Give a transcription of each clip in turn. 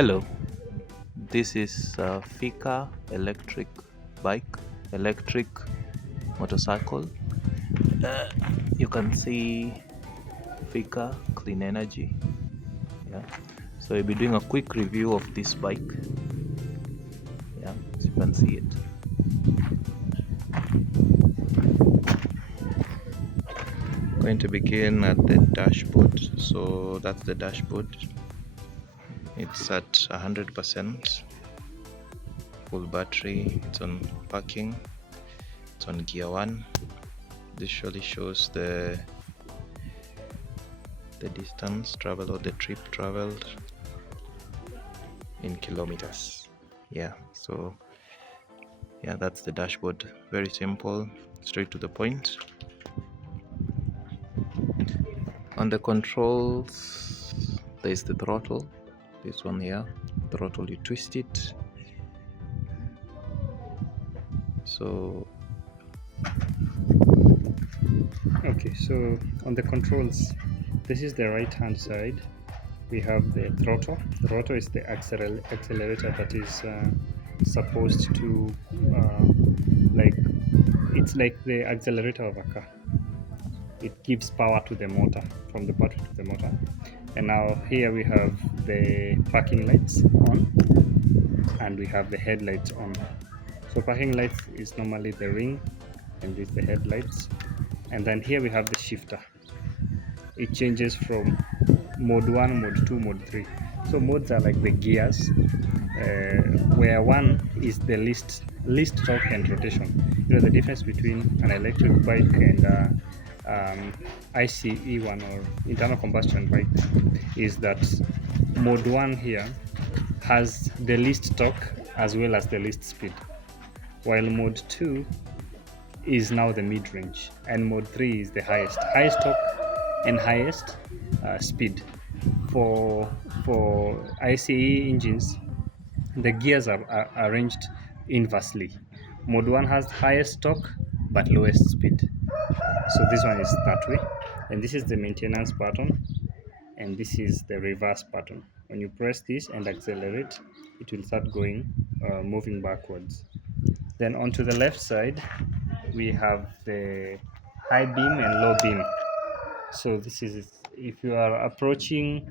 Hello, this is Fika Electric Motorcycle. You can see Fika Clean Energy. Yeah, so we'll be doing a quick review of this bike. Yeah, as you can see it. Going to begin at the dashboard. So that's the dashboard. It's at 100%. Full battery. It's on parking. It's on gear 1. This surely shows the distance traveled or the trip traveled in kilometers. Yeah, so yeah, that's the dashboard. Very simple, straight to the point. On the controls, there's the throttle. This one here, throttle, you twist it. So okay, so on the controls, this is the right hand side. We have the throttle. The throttle is the accelerator that is supposed to it's like the accelerator of a car. It gives power to the motor, from the battery to the motor. And now here we have the parking lights on, and we have the headlights on. So parking lights is normally the ring, and this is the headlights. And then here we have the shifter. It changes from mode 1, mode 2, mode 3. So modes are like the gears, where 1 is the least torque and rotation. You know, the difference between an electric bike and ICE one or internal combustion bike is that mode 1 here has the least torque as well as the least speed, while mode 2 is now the mid-range, and mode 3 is the highest torque and highest speed. For ICE engines, the gears are arranged inversely. Mode 1 has highest torque but lowest speed, so this one is that way. And this is the maintenance button, and this is the reverse button. When you press this and accelerate, it will start going moving backwards. Then onto the left side, we have the high beam and low beam. So this is if you are approaching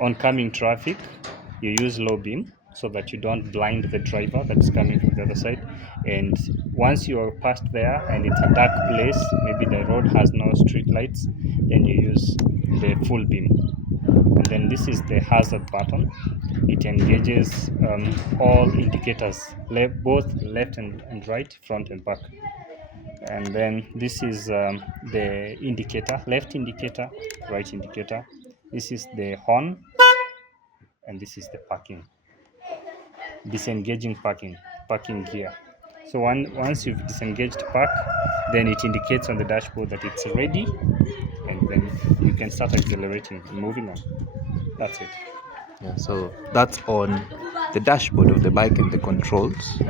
oncoming traffic, you use low beam so that you don't blind the driver that's coming from the other side. And once you are past there and it's a dark place, maybe the road has no street lights, then you use the full beam. And then this is the hazard button. It engages all indicators, both left and right, front and back. And then this is the indicator, left indicator, right indicator. This is the horn, and this is the parking, disengaging parking gear. So once you've disengaged park, then it indicates on the dashboard that it's ready, and then you can start accelerating and moving on. That's it. yeah, so that's on the dashboard of the bike and the controls.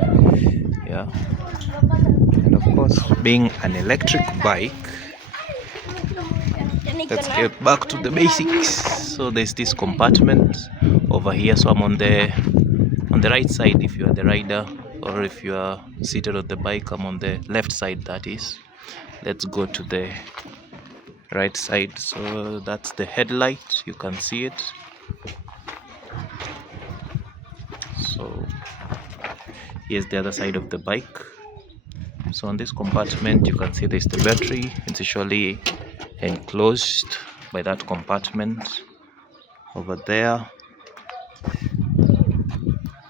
Yeah, and of course, being an electric bike, let's get back to the basics. So there's this compartment over here. So I'm on the right side if you are the rider, or if you are seated on the bike, I'm on the left side, that is. Let's go to the right side. So that's the headlight, you can see it. So here's the other side of the bike. So on this compartment, you can see there's the battery. It's usually enclosed by that compartment over there.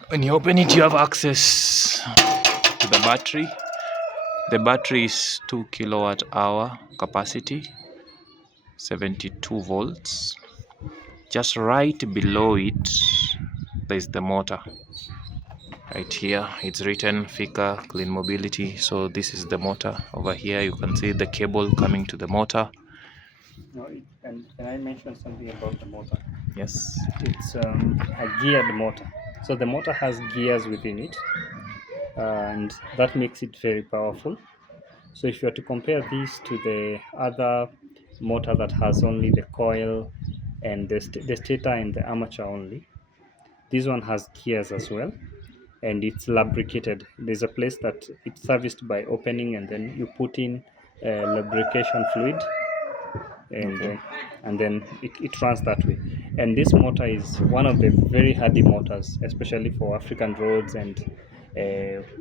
When you open it, you have access to the battery. The battery is 2 kilowatt hour capacity, 72 volts. Just right below it, there's the motor. Right here, it's written Fika Clean Mobility. So this is the motor. Over here, you can see the cable coming to the motor. No, and can I mention something about the motor? Yes. It's a geared motor. So the motor has gears within it, and that makes it very powerful. So if you are to compare this to the other motor that has only the coil and the stator and the armature only. This one has gears as well, and it's lubricated. There's a place that it's serviced by opening, and then you put in lubrication fluid, and Okay. and then it runs that way. And this motor is one of the very hardy motors, especially for African roads, and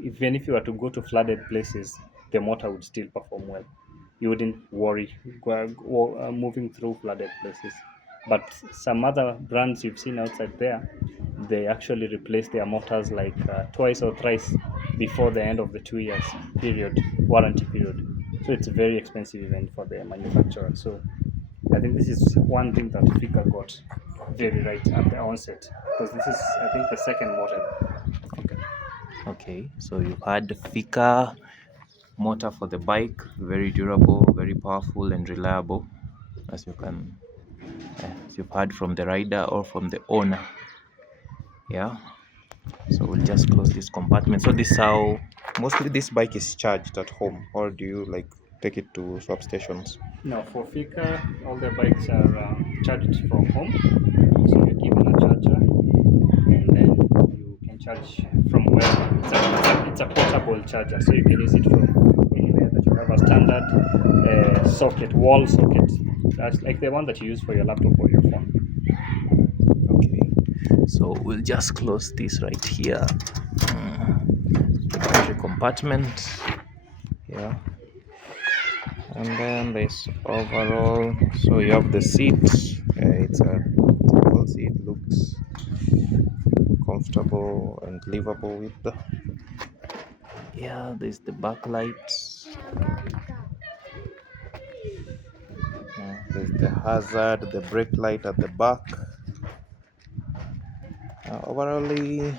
even if you were to go to flooded places, the motor would still perform well. You wouldn't worry moving through flooded places. But some other brands you've seen outside there, they actually replace their motors like twice or thrice before the end of the 2 years warranty period. So it's a very expensive event for the manufacturer. So I think this is one thing that Fika got very right at the onset, because this is, I think, the second model. Okay. Okay. So you've had the Fika motor for the bike, very durable, very powerful and reliable, as you've heard from the rider or from the owner. Yeah. So we'll just close this compartment. So this is how mostly this bike is charged at home, or do you like take it to swap stations? Now, for Fika, all the bikes are charged from home. So you're given a charger, and then you can charge from wherever. It's a portable charger, so you can use it from anywhere that you have a standard socket, wall socket. That's like the one that you use for your laptop or your phone. Okay. So we'll just close this right here. The battery compartment. Yeah. And then this overall, so you have the seat. It's a typical seat, looks comfortable and livable with the, yeah, there's the backlights. There's the hazard, the brake light at the back. Overally,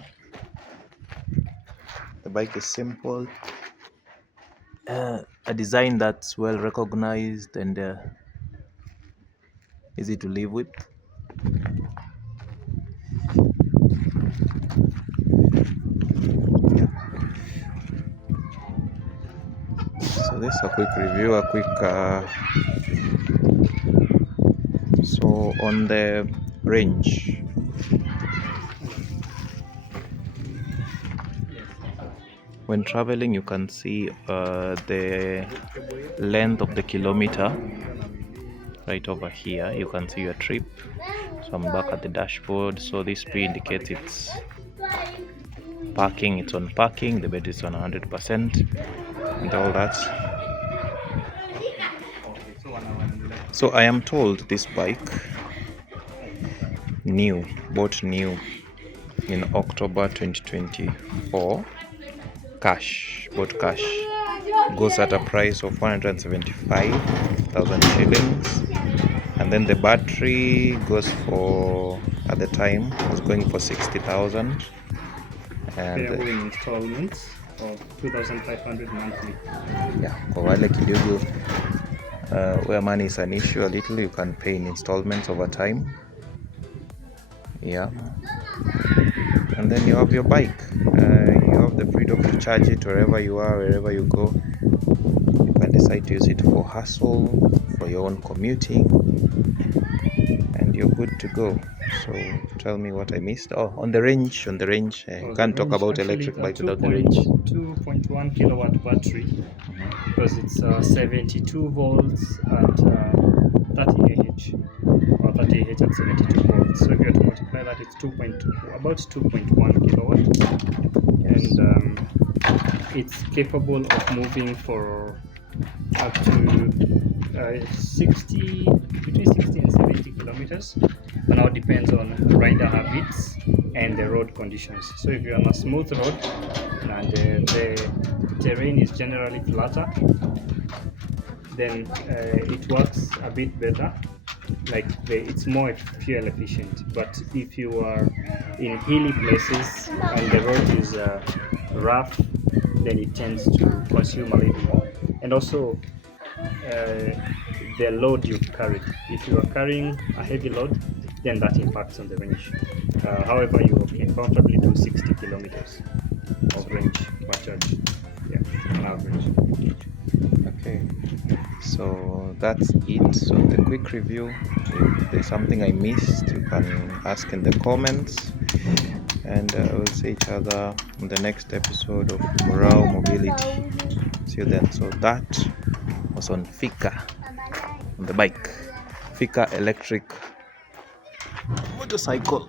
the bike is simple. A design that's well recognized and easy to live with. Yeah. So this is a quick review, so on the range, when traveling, you can see the length of the kilometer right over here. You can see your trip. So I'm back at the dashboard. So this P indicates it's parking. It's on parking. The bed is on 100% and all that. So I am told this bike bought new in October 2024, bought cash, goes at a price of 175,000 shillings, and then the battery goes for, at the time was going for 60,000, and Payable in installments of 2,500 monthly. Yeah, kwa wale kidogo where money is an issue a little, you can pay in installments over time. Yeah. And then you have your bike. You have the freedom to charge it wherever you are, wherever you go. You can decide to use it for hustle, for your own commuting, and you're good to go. So tell me what I missed. Oh, on the range, you can't talk about electric bike without the range. 2.1 kilowatt battery, because it's 72 volts at 30 ah or 30 ah at 72 volts. So if you have to multiply that, it's about 2.1 kilowatts. Yes. And it's capable of moving for up to between 60 and 70 kilometers. But now it depends on rider habits and the road conditions. So if you're on a smooth road and the terrain is generally flatter, then it works a bit better. Like it's more fuel efficient. But if you are in hilly places and the road is rough, then it tends to consume a little more. And also the load you carry. If you are carrying a heavy load, then that impacts on the range. However, you can comfortably do 60 kilometers of range per charge, yeah, on average. Okay, So that's it. So the quick review. If there's something I missed, you can ask in the comments, and we'll see each other in the next episode of MURAO Mobility. See you then. So that was on Fika, on the bike, Fika Electric Motorcycle.